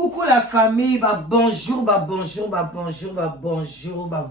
Coucou la famille, bonjour,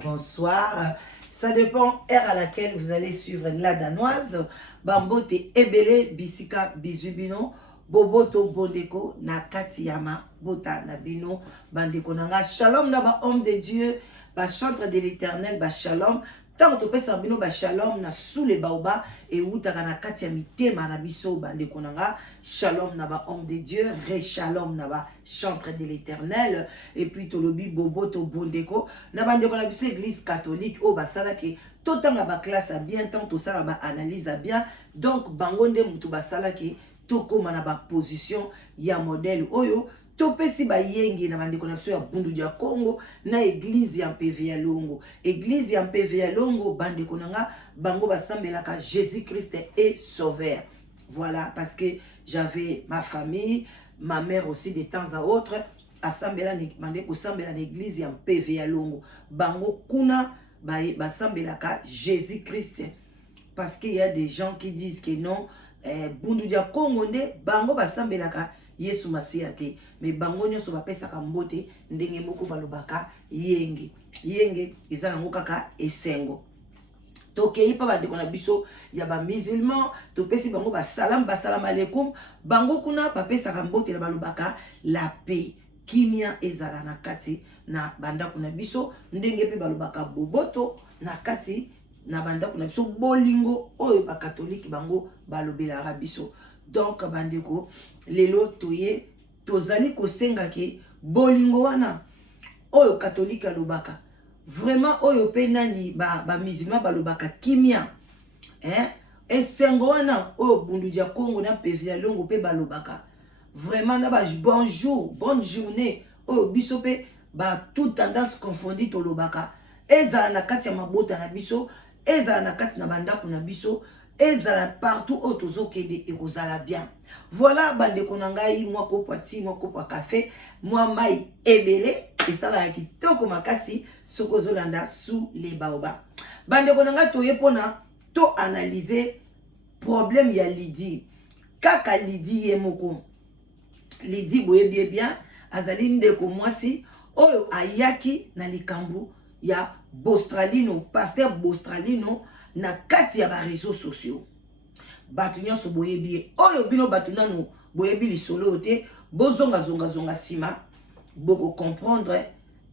bonsoir. Ça dépend heure à laquelle vous allez suivre la danoise. Bambote ebele bisika bizubino boboto bondeko na katiyama bota na bino bandeko nanga. Shalom na ba homme de Dieu, ba chantre de l'Éternel, ba shalom. Tant que tu peux ba shalom na sous les baobas et où tu as na katia mitema na biso bande konanga. Shalom na ba homme de Dieu, re shalom na ba chantre de l'Éternel et puis tolobi bobo to bondeko na bande konanga biso église catholique o basala ke totam na ba classe à bien tant tout ça ba analyse à bien donc bangonde mutu basala ke toko mana ba position ya modèle oyo. Topesi ba yengi na bandeko na biso ya bundu dia Congo na église ya MPV ya Longo. Église ya MPV ya Longo bandeko nanga bango basambelaka Jésus Christ est sauveur. Voilà, parce que j'avais ma famille, ma mère aussi de temps à autre asambela bandeko sambela na église ya MPV ya Longo. Bango kuna basambelaka Jésus Christ. Parce qu'il y a des gens qui disent que non, bundu dia Congo nde bango basambelaka Yesu Masiate, mais bango nyoso bapesaka mbote ndenge moko balobaka yenge. Yenge eza nango kaka esengo. Tokei pa bandeko na biso ya ba musulman, topesi bango ba salam alaikum, bango kuna bapesaka mbote na balobaka la paix. Kimia ezala na kati na bandako na biso ndenge pe balobaka boboto na kati na bandako na biso bolingo oyo ba catholique bango balobelaka biso. Donc bandeko lelo toye tozali kosenga ke bolingo wana oyo catholique alobaka vraiment oyo pe nani ba musulman balobaka kimia esengo wana oyo bundu dia Congo na MPV ya Longo pe balobaka vraiment na ba bonjour bonne journée oyo biso pe ba toute tendance confondue tolobaka ezala na kati ya mabota na biso ezala na kati na bandako na biso ezala partout où tozokende ekozala bien. Voilà bandeko na ngai mwa kopa ti mwa kopa café mwa mai ebele esala ya kitoko makasi soko zolanda sous les baobas. Bandeko na ngai toye pona to analyser problème ya Lydie. Kaka Lydie ye moko. Lydie boye bien azali ndeko mwasi oyo ayaki na likambo ya Bostralino, pasteur Bostralino na kati ya ba réseaux sociaux. Batu nyonso boyebi oyo bino batu nanu boyebi lisolo te bozonga zonga sima boko comprendre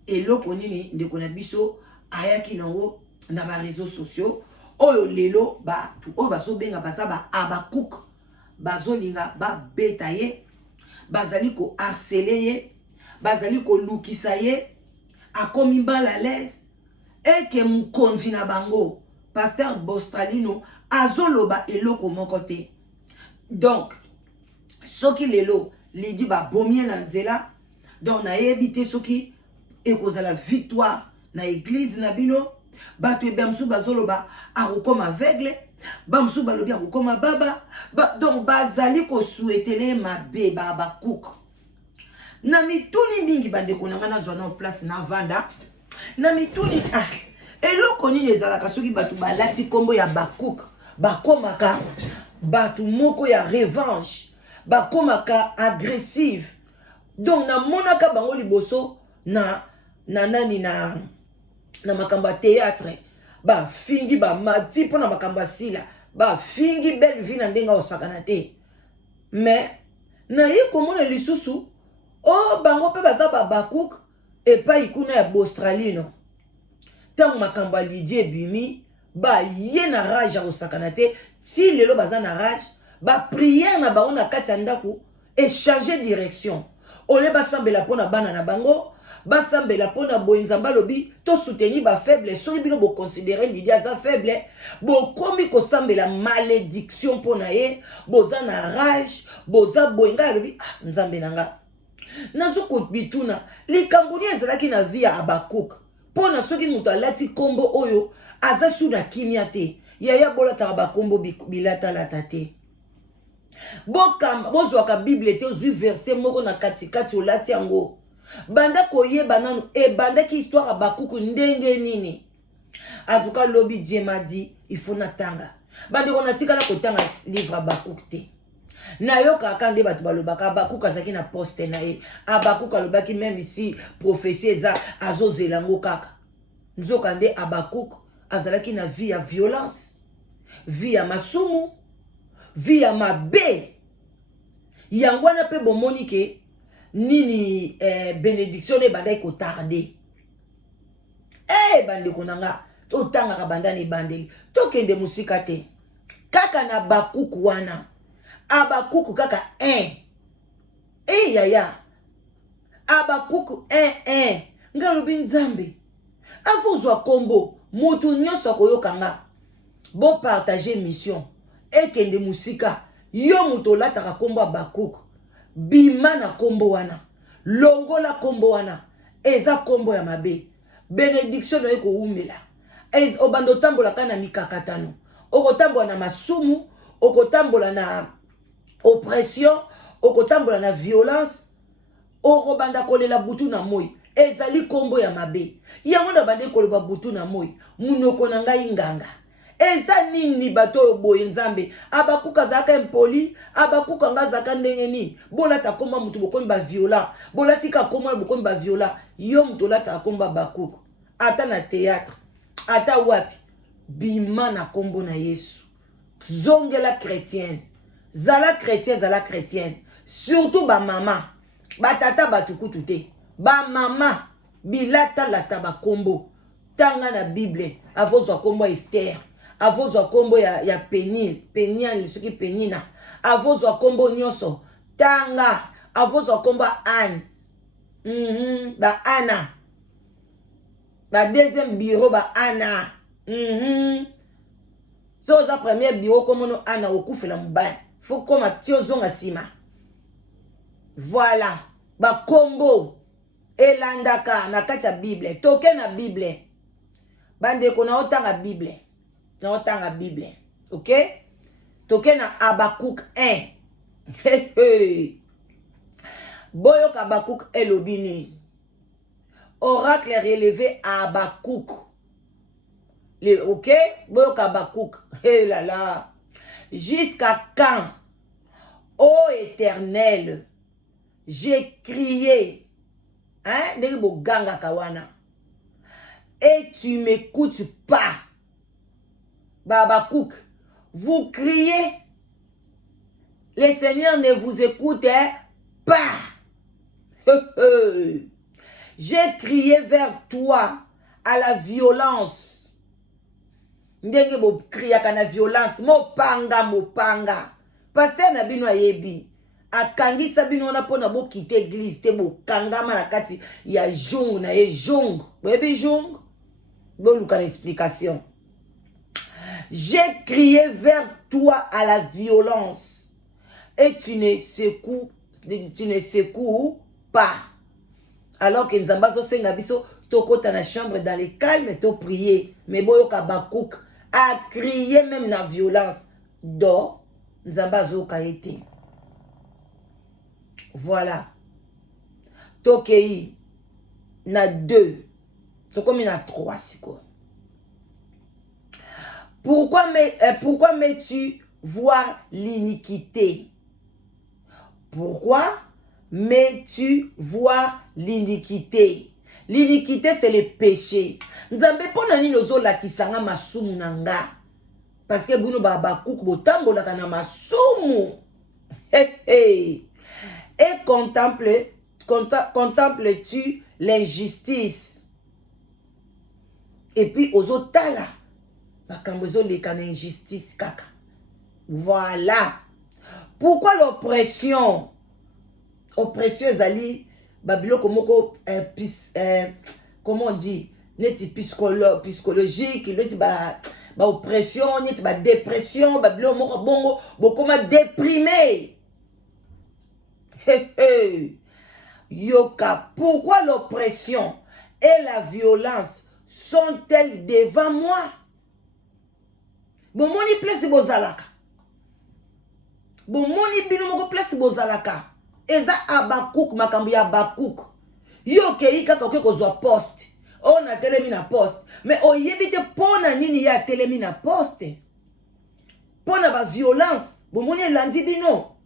eloko nini ndeko na biso ayaki nango na ba réseaux sociaux oyo lelo batu oyo bazobenga baza ba abakouk bazolinga ba betaye bazali ko harceler ye bazali ko lukisa ye akomi mbala à l'aise et que mukonzi na bango pasteur Bostralino azoloba eloko moko te. Donc soki lelo Lydie ba bomie na nzela donc na yebite soki ekozala victoire na église na bino bato ebamsu bazoloba akokoma aveugle bamsu balobi akokoma baba donc bazali ko souhaiter mabe ba cook na mituni mingi bandeko na ngana zona place na vanda na mituni eloko nini ezalaka soki batu balati kombo ya bakouk bakomaka batu moko ya revanche bakomaka agressive donc na monaka bango liboso na nani na makamba théâtre ba fingi ba mati pona makamba sila ba fingi belle vie na ndenga osakana te mais na yi komona lisusu o bango pe baza ba bakouk epa ikuna ya Bostralino. Tant makamba Lydie bimi ba ye na rage osakana te si lelo baza na rage ba prière na bango na kati ya ndako et changer direction ole basambela pona bana na bango basambela pona boyinzamba lobi to soutenir ba faible soki bino bo considérer Lydie as faible bo komi ko sambela malédiction pona ye boza na rage boza boyinga lobi nzambe nanga nazo bituna likambo ni ezalaki na vie ya Abakouk. Pona soki mutu alati kombo oyo aza suda kimia te yaya bolata ba kombo bilata lata te bozwaka bible te ozwi verset moko na katikati olati yango banda koyeba nanu ebandaki histoire Abakuku ndenge nini. En tout cas lobi Dieu m'a dit il faut natanga bandeko natikala kotanga livre Abakuku te Na yo kakande batu balobaka Abakuk azaki na poste na ye. Abakuk alobaki même ici prophétie eza azozelango kaka. Nzokande Abakuk azalaki na vie ya violence, vie ya masumu, vie ya mabe. Yango wana pe bomoni ke nini bénédiction e bandai ko tarder. Bande konanga to tanga bandani bandeli. To kende musika te. Kaka na Abakuk wana. Abakuk kaka 1. Yaya. Abakuk 1. Ngalobi Nzambe. Afuzwa kombo. Mutu nyoso koyokanga. Bo partager mission. Kende musika. Yo muto lataka kombo Abakuk. Bima na kombo wana. Longola kombo wana. Eza kombo ya mabe. Bénédiction no eko umela. Obando tambola kana mikakatano. Okotambola na masumu. Okotambola na oppression. Okotambola na violence. Okobanda kolela butu na moi. Ezali kombo ya mabe. Yango na bande koloba butu na moi. Munoko na ngai nganga. Eza nini bato oyo boye Nzambe. Abakuk azaka impoli. Abakuk anga zaka ndenge nini. Bolata komba mutu bokomi ba violent. Bolatika komba bokomi ba violent. Yo mutu lata komba Abakuk. Ata na théâtre. Ata wapi. Bima na kombo na Yesu. Zongela chrétienne. Zala chrétien, zala chrétienne. Surtout ba mama. Ba tata batukutu te. Ba mama. Bilata lata ba kombo. Tanga na Bible. Avozwa kombo Esther. Avozwa kombo ya Penil. Peniel, soki Penina. Avozwa kombo nyoso. Tanga. Avozwa kombo Anne. Ba Anna. Ba deuxième bureau ba Anna. So za premier bureau comme no Anna okufela mubaya. Faut koma tio zonga sima. Voilà. Ba kombo elandaka na kati ya Bible. Toke na Bible. Bande kona otanga Bible. Na otanga Bible. OK? Toke na Abakuk 1. Boyo Abakuk elobini. Oracle relevé à Abakuk. OK? Boyo Abakuk. Là là. Jusqu'à quand, ô Éternel, j'ai crié. Hein? Nebo ganga kawana. Et tu m'écoutes pas. Abakuk, vous criez. Le Seigneur ne vous écoute pas. J'ai crié vers toi à la violence. Ndenge bo kriaka na violence. Mopanga. Pasteur na bino ayebi. Akangisa bino na pona bo kite église te bo kangama na kati ya jong na ye jong. Boyebi jong? Bo luka na explication. J'ai crié vers toi à la violence. Et tu ne secoues pas. Alors que Nzamba zo senga biso tokota na chambre dans le calme to prier. Mais boyo Abakuk a crié même na violence. Do Nzamba zo ka été. Voilà. Tokei na 2. Tokomi na 3 siko. Pourquoi m'es-tu voir l'iniquité? Pourquoi m'es-tu voir l'iniquité? L'iniquité, c'est le péché. Nzambe pona nini ozolakisanga masumu nanga. Parce que buno Abakuk botambolaka na masumu. Et contemples-tu l'injustice? Et puis ozotala makambo leka na injustice kaka. Voilà. Pourquoi l'oppression? Oppression ezali babilo komoko comment on dit? Neti psychologique, neti ba oppression, neti ba dépression, babilo moko bongo bokoma déprimé. Yoka, pourquoi l'oppression et la violence sont-elles devant moi? Bomoni place bozalaka. Bomoni bino moko place bozalaka. Eza Abakuk makambi ya Abakuk. Yo kei kaka ko kozwa poste. On a telemi na poste. Mais oyebite pona nini ya telemi na poste. Pona ba violence. Bomoni elandi bino.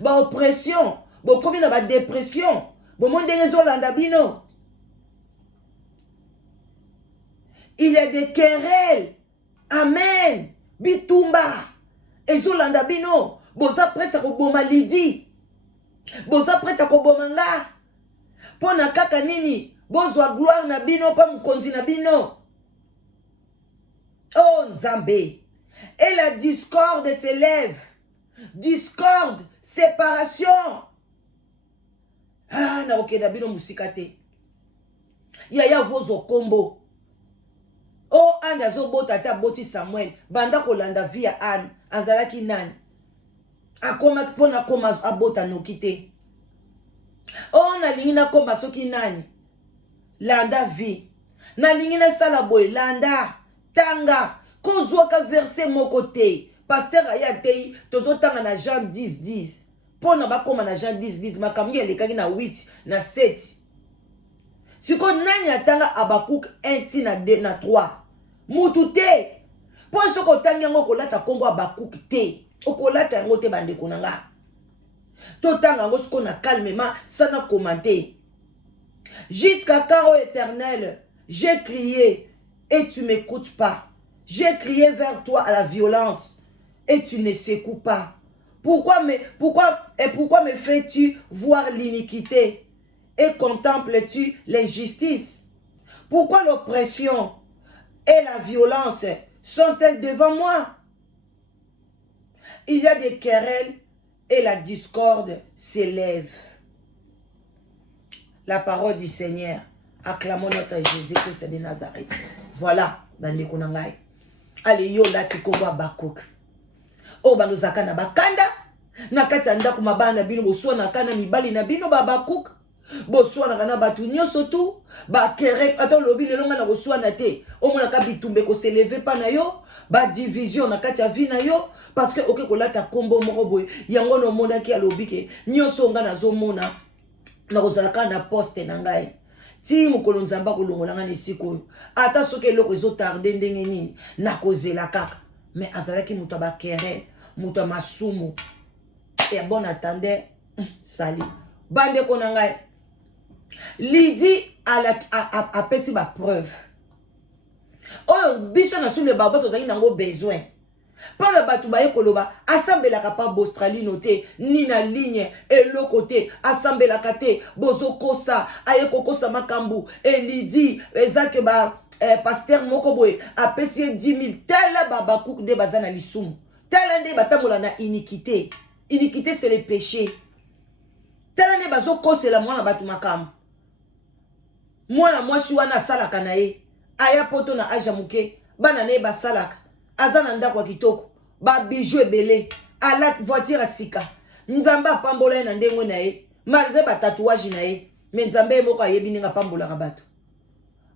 ba oppression, bo komi na ba dépression, bo mondenge zolanda bino. Il y a des querelles. Amen. Bitumba. Ezolanda bino. Boza prête à koboma lidi. Boza prête à koboma nga. Pona kaka nini. Bozwa gloire na bino pa mukonzi na bino. Oh Nzambe. Et la discorde s'élève. Discorde, séparation. Ah, na okenda bino musikate. Yaya vozo kombo. Oh, Anne azobota ta boti Samuel. Banda kolanda via Anne. Azalaki nani. Akoma pona koma abota nokite. Oh, nalingi na koma soki nani. Landa vi. Nalingi na sala boy. Landa. Tanga. Kozwaka verset moko te. Pasteur aya te. Tozo tanga na Jean 10:10. Pona bakoma na Jean 10:10. Makambi elekaki na 8 na 7. Siko nani atanga Abakuk 1 na 3. Mutu te. Po soko tangi yango kolata kombo Abakuk te. Okolata yango te bandeko nanga. To tanga yango siko na calmement sana commenter. Jusqu'à quand, ô Éternel, j'ai crié et tu m'écoutes pas. J'ai crié vers toi à la violence et tu ne secoues pas. Pourquoi me fais-tu voir l'iniquité et contemples-tu l'injustice? Pourquoi l'oppression et la violence sont-elles devant moi? Il y a des querelles et la discorde s'élève. La parole du Seigneur. Acclamons notre Jésus-Christ de Nazareth. Voilà, bandeko nangai. Allez yo lati kombo Abakuk. O banozaka na bakanda. Nakati anda kumabana bino boswa na kana mibali na bino Abakuk. Boswa na kana batu nyoso tu. Ba kere ata lobi lelonga na boswa na te. O mona ka bitumbe ko s'élever pa na yo. Ba division na kati ya vi na yo. Parce que oke kolata kombo moko boy. Yango no mona ki alobi ke nyoso nga na zo mona. Na kozalaka na poste na ngai. Ti mukolo nzamba kolongola nga nesiko. Ata soki eloko ezo tarde ndenge nini na kozela kaka. Mais azalaki muto ba kere, muto masumu. Et bon attendez, sali. Bande ko na ngai. Lydie a pesi ba preuve. Oh biso na sule baba to tani nango besoin. Pas le batou baye koloba, assemble la capa Australie noté, ni na ligne, et le côté, assemble la kate, bozo kosa, aye kokosa makambu, et lidi, ezake ba, pasteur mokoboy, a pesié 10 000, tel Babakouk de bazana lissoum, tel ande batamola na iniquité. Iniquité c'est le péché. Tel ande bazo kose la mwana batou makam. Moi suis wana salaka na ye, aya poto na aja muke, banane ba salaka. Azana ndako kitoko ba bijou ebele ala voiture asika nzamba pambola na ndengo na ye malgré ba tatouage na ye mais nzambe moko ayebi ninga pambola ka bato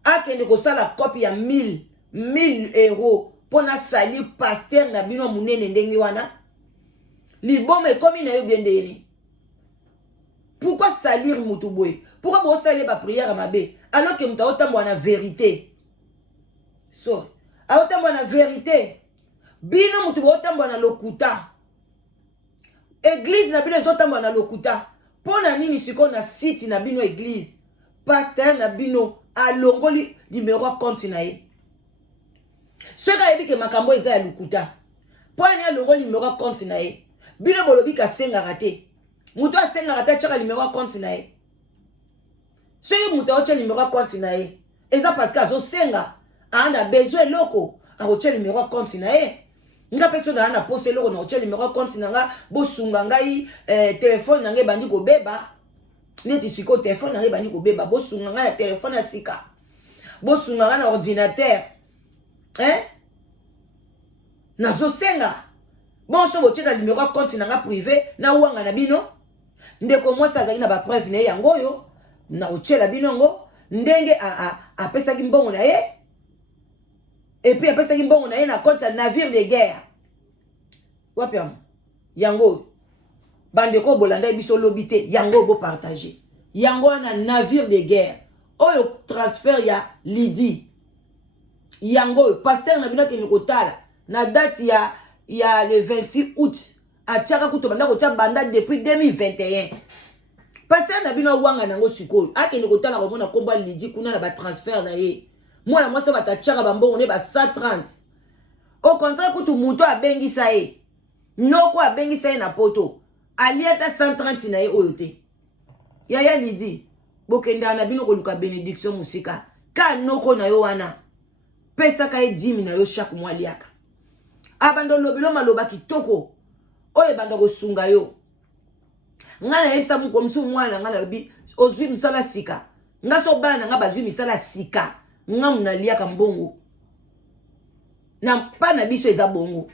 akende ko sala copie ya 1000 euros pona sali pasteur na bino munene ndenge wana libome komi na yo biendele. Pourquoi salir mutu boy? Pourquoi bo salir ba prière mabe alors que muta otambo na vérité? So aotambo na vérité. Bino mutu botambo na lokuta. Église na bino zotambo na lokuta. Pona nini siko na site na bino église. Pasteur na bino alongoli numéro compte na ye. Soka yebi ke makambo eza ya lokuta. Pona ni alongoli numéro compte na ye. Bino bolobi ka senga raté. Mutu asenga raté chaka numéro compte na ye. Soki mutu ocha numéro compte na ye. Eza parce que azo senga. Ana besoin loko a roche numéro compte na ye nga peso na ana pose loko na roche numéro compte na nga bosunga ngai téléphone na ngai bandi ko beba neti siko téléphone na ngai bandi ko beba bosunga ngai na téléphone ya sika bosunga ngai na ordinateur nazo senga bon so boche na numéro compte na nga privé na wanga na bino ndeko mwasa azali na ba preuve na yango yo na roche la bino ngo ndenge a pesa ki mbongo na ye. Et puis après ça, il y a un compte navire de guerre. Wapiam. Yango. Bandeko bolanda biso lobité. Yango bo partager. Yango un navire de guerre. Oyo transfert ya Lydie. Yango pasteur na bino ke mikotala. Na date ya le 26 août. atiaka kuto banda kotia banda depuis 2021 pasteur na bino wanga nango sikoyo akende kotala komona komba lidi kuna na ba transfert na ye mwana mwasa batachaka bambongo ne ba 130 au contraire kutu muto abengisa ye noko abengisa ye na poto aliata 130 na ye oyo te yaya lidi bokenda na bino koluka bénédiction musika ka noko na yo wana pesa ka ye 10 na yo chaque mois liaka abando lobelo maloba kitoko oye banda kosunga yo ngana yebisa mu komsu mwana ngana lobi ozwi misala sika ngaso bana nga bazwi misala sika ngamu na liaka mbongo na pa na biso eza bongo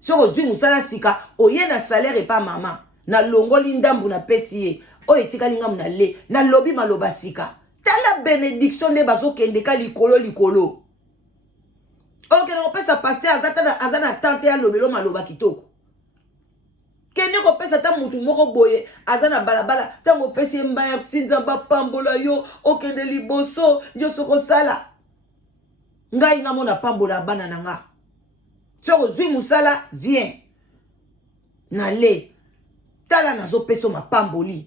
soko ozwi misala sika oye na salaire pa mama na longoli ndambu na pesi ye oye tikali ngamu na le na lobi maloba sika tala bénédiction nde bazokende ka likolo ok na kopesa pasteur aza na tante ya lobelo maloba kitoko kende kopesa ta mutu moko boye aza na balabala tango pesi mbaya sinzamba pambola yo okende liboso nyonso kosala ngai nga mona pambola bana na nga soko zwi musala vient na le tala nazo peso mapamboli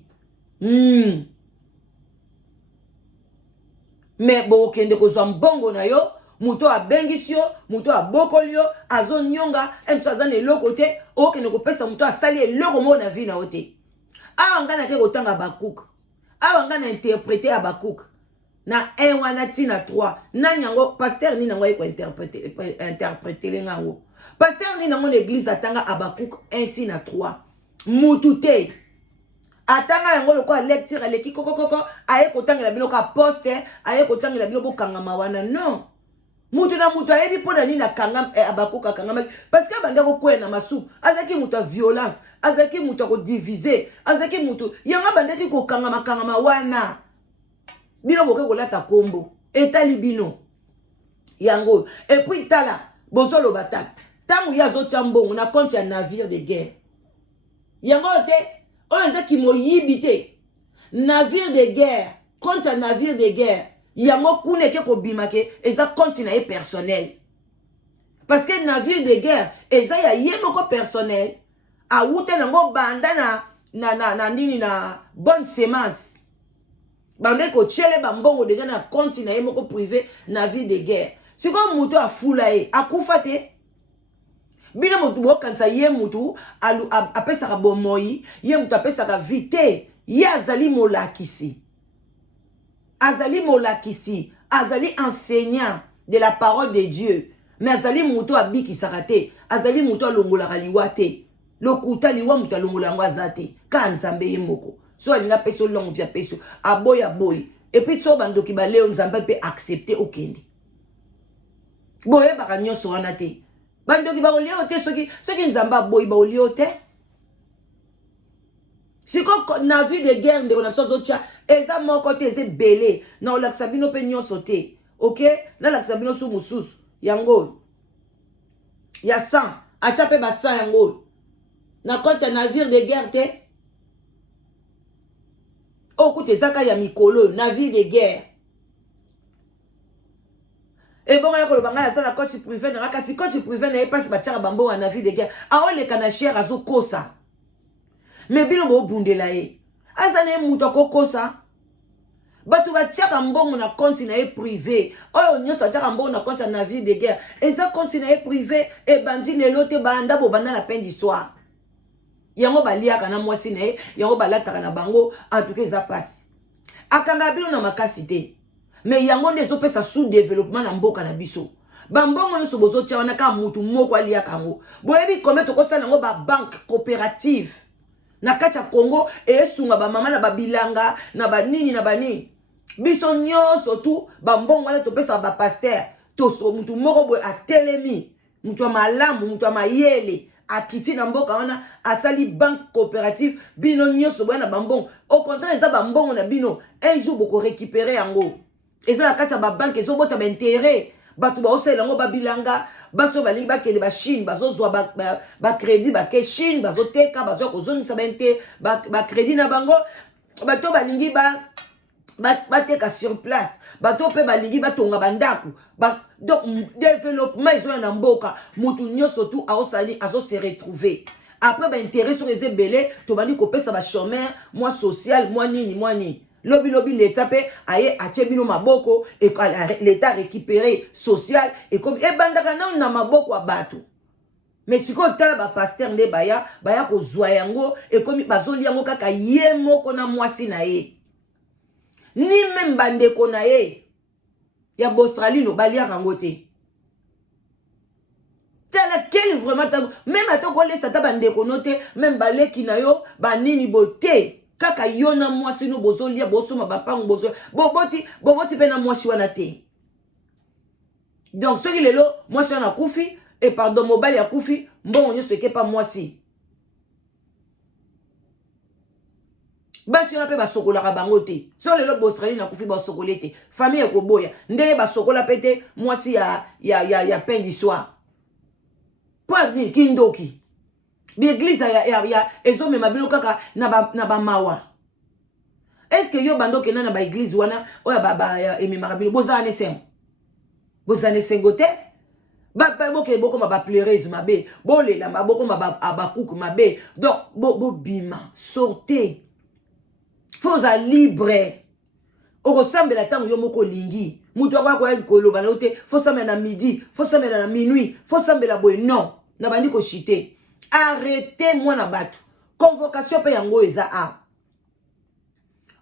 mais bokende kozwa mbongo na yo muto abengisi yo muto abokoli yo azo nyonga emso aza na eloko te okende kopesa muto asali eloko mo na vi na yo te awa nga na ke kotanga bakuka awa nga na interprete ya bakuka na 1 wana tina 3 nani yango pasteur ni nango yeko interprete le ngango pasteur ni nango l'église atanga abakuka 1 tina 3 mutu te atanga yango lokola lecture aleki kokokoko aye kotangela bino ka poste aye kotangela bino bokangama wana non mutu na mutu ayebi mpona nini akanga abakuka akangama parce que abanda kokwena masuku azalaki mutu ya violence azalaki mutu ya kodivise azalaki mutu yango abandaki kokangama wana bino boke kolata kombo etali bino yango et puis tala bozoloba tala ntango ye azotya mbongo na compte ya navire de guerre yango te oyo ezaki moyibi te navire de guerre compte ya navire de guerre yango kuna eke kobima ke eza compte na ye personnel parce que navire de guerre eza ya ye moko personnel awuta nango banda na nini na bonne semence banda kotiele bambongo deja na compte na ye moko privé navire de guerre sikoyo mutu afula ye akufa te bino mutu bokanisa ye mutu apesaka bomoi ye mutu apesaka vie te ye azali molakisi azali enseignant de la parole de Dieu mais azali mutu abikisaka te azali mutu alongolaka liwa te lokuta liwa mutu alongola yango aza te ka nzambe ye moko so alinga peso longo via peso aboya et puis so bandoki baleo nzambe pe accepter okende boye baka nyonso wana te bandoki baolia te soki nzambe aboyi baolia te siko na vie de guerre ndeko na biso azotia eza moko te eza ebele na olakisa bino mpe nyonso te ok nalakisa bino su mosusu yango ya sang atia mpe basa yango na compte ya navire de guerre te okuta ezaka ya mikolo navire de guerre ebongo ya koloba ngai aza na compte privé na kasi compte privé na ye mpasi batiaka bambongo ya navire de guerre aoleka na chere azokosa mais bino bobundela ye aza na ye mutu akokosa bato batiaka mbongo na compte na ye privé oyo nyonso atiaka mbongo na compte ya navire de guerre eza compte na ye privé ebandi lelo te banda bobanda na fin du soir yango baliaka na mwasi na ye yango balataka na bango antuka eza pasi akanga bino na makasi te mais yango nde ezopesa sous développement na mboka na biso bambongo nyonso bozotia wana kaka mutu moko aliaka yango boyebi kome tokosala yango babanke coopérative na kati ya Congo esunga bamama na babilanga na banini na banini biso nyonso tu bambongo wana topesa bapaster toso mutu moko boye atelemi mutu ya malamu mutu ya mayele akiti na mboka wana asali banque coopérative bino nyonso boye na bambongo au contraire eza bambongo na bino un jour boko récupérer yango eza na kati ya babanke ezobota baintérêt bato baosalela yango babilanga baso balingi bakende bachine bazozwa bacrédit bake chine bazoteka bazwa kozongisa bente bacrédit na bango bato balingi bateka sur place bato pe balingi batonga bandaku donc développement ezo na mboka mutu nyoso tu azo se retrouver après intérêt sur les ebele to bandi kopesa ba chômeur moi social moi nini lobi l'état pe aye atie bino maboko et l'état récupéré social et comme e bandaka na maboko a bato. Mais si ko tala ba pasteur nde baya ko zwa yango et comme bazoli yango kaka ye moko na mwasi na ye. Ni même bande kona ye ya Australie no balia rangote. Tala quel vraiment même ato ko lesa ta bande konote même baleki na yo banini bote kaka yo na mwasi no bozolia bosoma bapango bozo boboti pe na mwasi wana te. Donc ce qui lelo mwasi wana kufi et pardon mobile ya kufi mbongo nyo seke pa mwasi. Basi on a pe ba sokola ka bango te. So lelo Australie na kufi ba sokolete. Famille ko boya. Nde ba sokola pete mwasi ya peine du soir. Pour dire kindoki. L'église ya ezo mema bino kaka na ba mawa. Est-ce que yo bando kena na ba église wana oya ba emema bino bozane sem. Bozane sengote. Ba boko ma pleureuse mabe. Bole la boko ma abakuku mabe. Donc bo bima sortez. Faut à libre. Au ressemble la temps yo moko lingi. Mutu kwa ya koloba na ote. Faut ça na midi, faut ça na minuit, faut ça la boy non. Na bandi ko chité. Arrêtez moi na batu. Convocation pe yango eza a.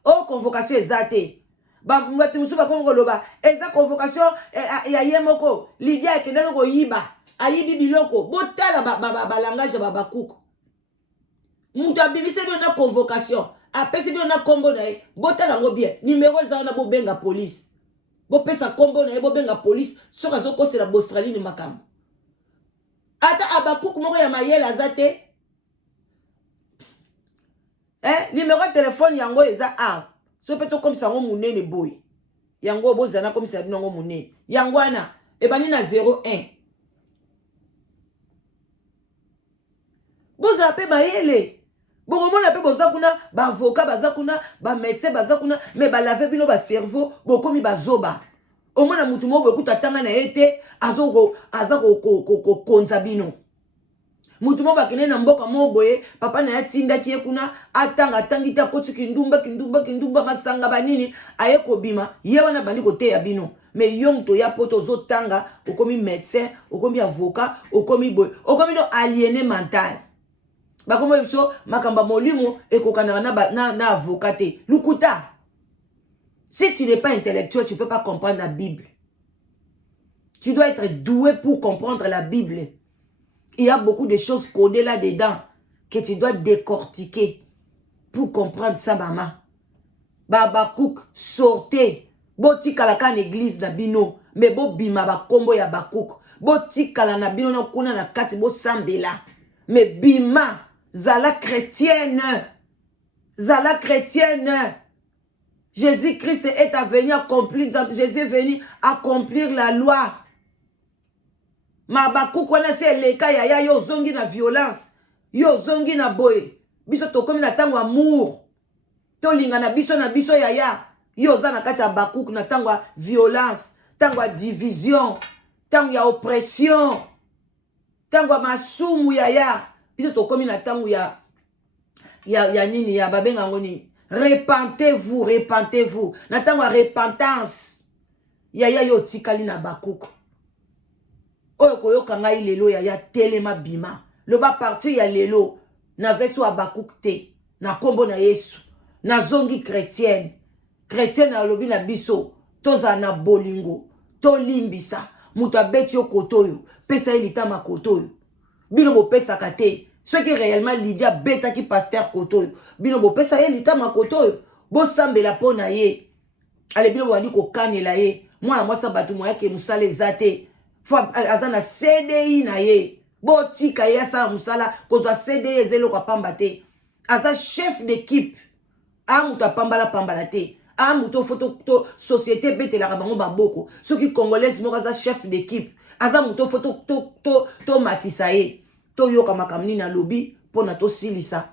Oh convocation eza te. Ba mwati musuba kongo loba. Eza convocation ya yemoko. Lydia ekendako ko yiba. Ayibi biloko. Botala ba langage ba kuko. Mutu abibise na convocation. Apesi bi na kombo na ye botala ngo bien numéro za na bobenga police bo pesa kombo na ye bobenga police soka zo kosela Australie ni makambo ata abakuku moko ya mayela azate numéro de téléphone yango eza a so peto comme ça ngo munene boy yango bozana comme ça binongo munene yango ana ebani na 01 boza pe mayele. Bon, on a besoin kuna ba avocat baza kuna ba médecin baza kuna mais ba laver bino ba cerveau boko mi bazoba au moins na mutu mo bokuta tanga na ete azoko konza bino mutu mo bakene na mboka mo boye papa na yatinda ki kuna atanga tangita koti kindumba masanga banini aye kobima ye wana bandi kote ya bino mais yong to ya poto zo tanga okomi médecin okomi avocat okomi boy okomi no aliéné mental. Bakomo biso makamba molimo ekokana na avocaté. Lukuta. Si tu n'es pas intellectuel, tu ne peux pas comprendre la Bible. Tu dois être doué pour comprendre la Bible. Il y a beaucoup de choses codées là-dedans que tu dois décortiquer pour comprendre ça, maman. Baba Kouk, sortez. Boti kalaka en église na bino. Mais bo bima ba kombo ya bakouk. Boti kala na bino na kuna na kati bo sambela. Mais bima. Zala chrétienne. Zala chrétienne. Jésus-Christ est venu accomplir. Jésus est venu accomplir la loi. Mabakou kona se leka ya yo zongi na violence. Yo zongi na boy. Biso to komi na tango amour. To linga na biso ya. Yo za na kati ya bakouk na tango violence. Tango division. Tango ya oppression. Tango masumu ya. Biso to komi na tango ya nini ya babenga ngoni. Repentez-vous. Na tango ya repentance. Ya yo tikali na bakouk. Oyo koyoka ngai lelo ya telema bima. Le ba parti ya lelo. Na zeso abakouk te. Na kombo na Yesu. Na zongi chrétienne. Chrétienne na lobi na biso. Toza na bolingo. To limbisa. Muta beti yo kotoyo. Pesa elita ma kotoyo. Bino bo pesa kate. Ce qui réellement Lydia beta ki pasteur kotoyo. Bino bo pesa elita ma kotoyo. Bo sambe la pona ye. Ale bino bo wandi ko kanela ye. Mwana mwasa batu mwaya ke musale zate. Fwa azana CDI na ye. Bo tika ye sa musala. Kozwa CDI ezelo kwa pamba te. Aza chef d'équipe. Amuta pambala te. Amuto foto to société bete la rabango baboko. Ceux qui congolais mo aza chef d'équipe. Aza muto foto to matisa ye. To yoka makamni na lobi pona to silisa.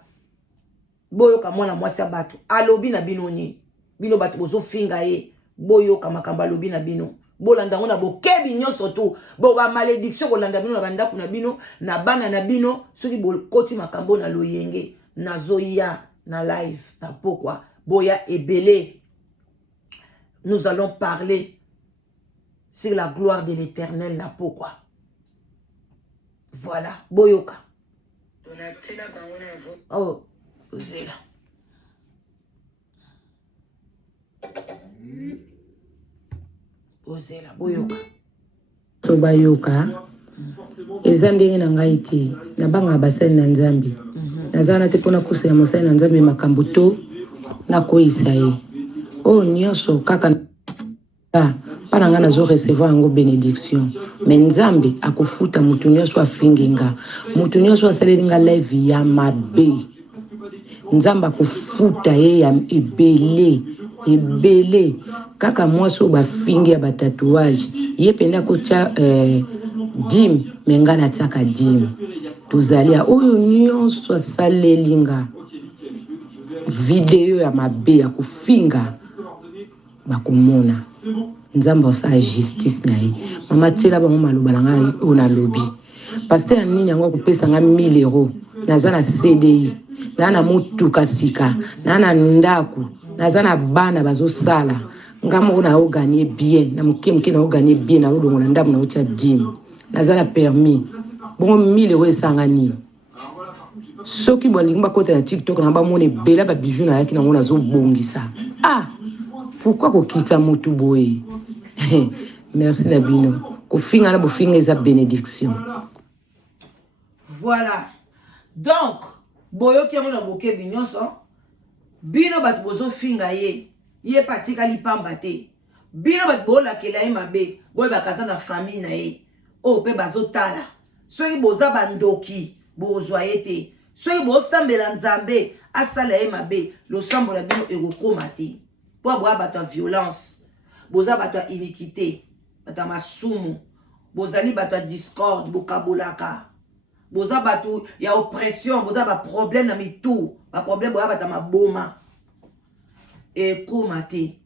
Boyoka mwana mwasi batu. A lobi na binoni. bino bato bozo finga ye boyo kamakamba lobi na bino bolanda ngona bokebi nyonso to bo ba malédiction kolanda bino na bandako na bino na bana na bino soki bokoti makambo na loyenge nazoya na live na pourquoi boya ebele. Nous allons parler sur la gloire de l'Éternel na pourquoi. Voilà, boyoka. Oh, zela. Ozela boyoka. To bayoka. Ezandenge na ngai te na banga basali na Nzambi. Nazana te pona kusa ya mosali na Nzambi makambo to na koisa ye. Oh nyonso kaka pana nga nazo recevoir yango bénédiction. Mais Nzambi akufuta mutu nyonso afinginga. Mutu nyonso asalinga live ya mabe. Nzamba akufuta ye ya ebele kaka mwaso bafingi ya tatouage ye penda kocha dim mengana tsaka dim tuzalia oyo nyonso asalelinga video ya mabe ya kufinga bakomona Nzamba osa justice na ye mama tela bango maloba nanga ona lobi pasteur nini yango kopesa nga 1000 euros nazana CDI nana mutuka sika nana ndaku nazana bana bazosala ngamo na o gagner bien na muke na o gagner bien na odongo na ndamu na ocha dim nazana permis bon 1000 euros esanga ni soki bolingi bakota na TikTok na bamone bela ba bijou na yaki na ngona zo bongisa pourquoi kokita mutu boye. Merci Nabino kofinga na bofinga eza bénédiction. Voilà donc boyoki yango na bokebi nyonso bino bato bozo finga ye patika lipamba te bino bato bolakela ye mabe boye bakaza na famille na ye o pe bazotala soki boza bandoki bozwa ye te soki bosambela Nzambe asala ye mabe losambo na bino ekokoma te po boya bato ya violence boza bato ya iniquité bato ya masumu bozali bato ya discorde bokabolaka boza batu ya oppression boza ba problème na mitu ba problème boya bata maboma et komate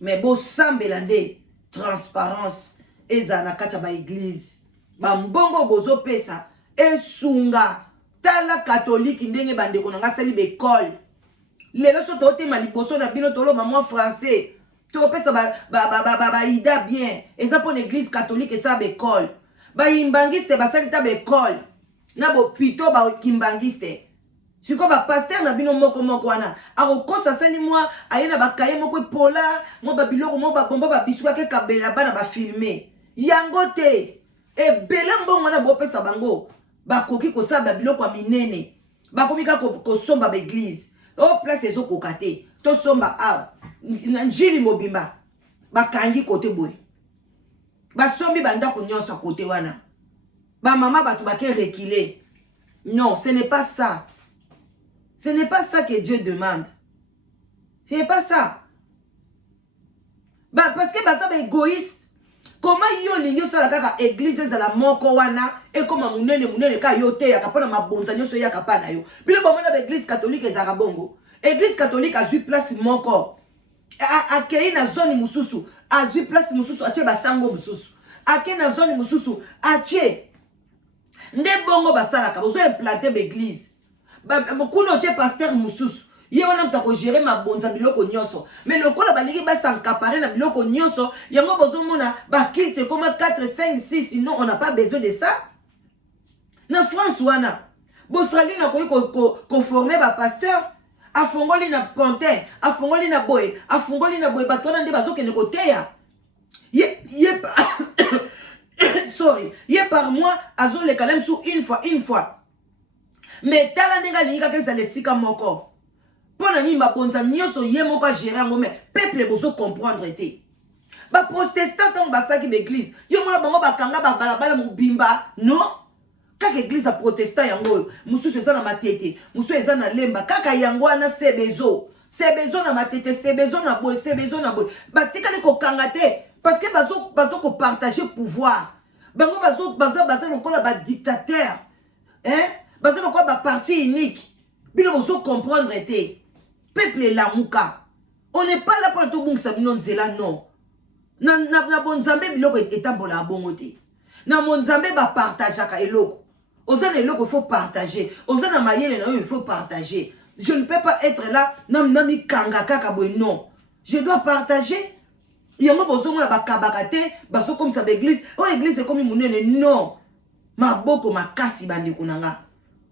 mais bo sambela nde transparence eza na kati ya ba église ba mbongo bozo pesa esunga tala catholique ndenge bandeko na ngasali be école lelo so totema liboso na bino toloba moi français to pesa ba ida bien eza pour l'église catholique esa be école ba imbangiste basali ta be école na bo pito ba kimbangiste siko ba pasteur na bino moko wana akokosa sali moi ayena ba kaye moko pola mo ba biloko mo ba bomba ba bisuka ke kabela bana ba filmer yango te e bela mbongo na bo pesa bango ba koki ko sa ba biloko minene ba komika ko somba ba église o place ezo kokate to somba na njili mobimba ba kangi kote boy ba sombi banda ko nyonsa kote wana ba mama batu ba ke reculer. Non, ce n'est pas ça. Ce n'est pas ça que Dieu demande. Ce n'est pas ça. Bah, parce que bah, ça va égoïste. Comment yo linyo sala kaka église za la moko wana et comment munene ka yo te akapona mabonza nyoso ya kapana yo. Bino ba mona ba église catholique za kabongo. Église catholique a 8 place moko. Akei na zone mususu, a 8 place mususu atie basango mususu. Akei na zone mususu atie nde bongo basala ka bozo implanter l'église. Kuna otie pasteur mususu. Ye wana mtako gérer mabonza biloko nyonso. Mais lokola balingi ba s'encaparer na biloko nyonso, yango bozo mona ba kilte comme 4 5 6 sinon on n'a pas besoin de ça. Na France wana bosali na ko former ba pasteur afongoli na pontin, afongoli na boy, batona nde bazokende koteya. Ye sorry, ye par mois azo le kalem sous une fois. Mais tala ndenga linga ke za lesika moko. Pona ni mabonza nyoso ye moko gérer ngo mais peuple bozo comprendre te. Ba protestant on basaki l'église. Yo mona bango bakanga ba balabala mubimba, non? Kaka église a protestant yango, mususu eza na matete, mususu eza na lemba, kaka yango ana sebezo na matete, sebezo na boy. Batika ni ko kanga te parce que bazo ko partager pouvoir. Bango bazo lokola ba dictateur. Hein? Bazo lokola ba parti unique. Bino bozo comprendre te. Peuple la muka. On n'est pas là pour tout bon sabino nzela non. Na bon Nzambe biloko etambola bongote. Na mon Nzambe ba partageaka eloko. Ozana eloko il faut partager. Ozana mayele na il faut partager. Je ne peux pas être là nami kanga kaka boy non. Je dois partager. Yango bozongo na bakabakate baso comme ça l'église. Oh église c'est comme monene non. Maboko makasi bande kunanga.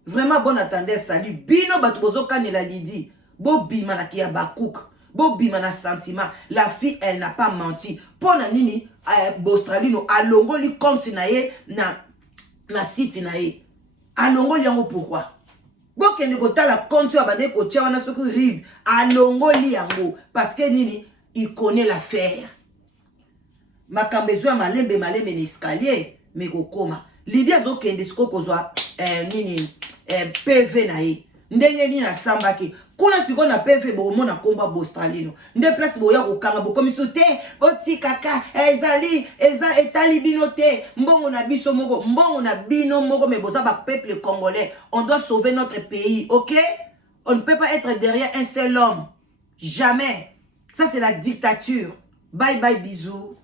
Vraiment bon attendez salut. Bino batu bozo kanela lidi. Bo bima na kia bakouk. Bo bima na sentiment. La fille elle n'a pas menti. Pona nini Bostralino alongo li compte na ye na site na ye. Alongo li yango pourquoi? Bo kende kota la compte ya bande ko tia wana soki rib. Alongo li yango parce que nini il connaît l'affaire. Makambezo ya malembe na escalier mais kokoma. L'idée zo kende siko kozwa nini PV na ye. Ndenge ni na sambaki. Kuna siko na PV bomona komba Bostralino. Nde place boya kokanga bokomiso te. Oti kaka eza etali bino te. Mbongo na biso moko, mbongo na bino moko mais boza ba peuple congolais. On doit sauver notre pays, OK? On ne peut pas être derrière un seul homme. Jamais. Ça c'est la dictature. Bye bye bisous.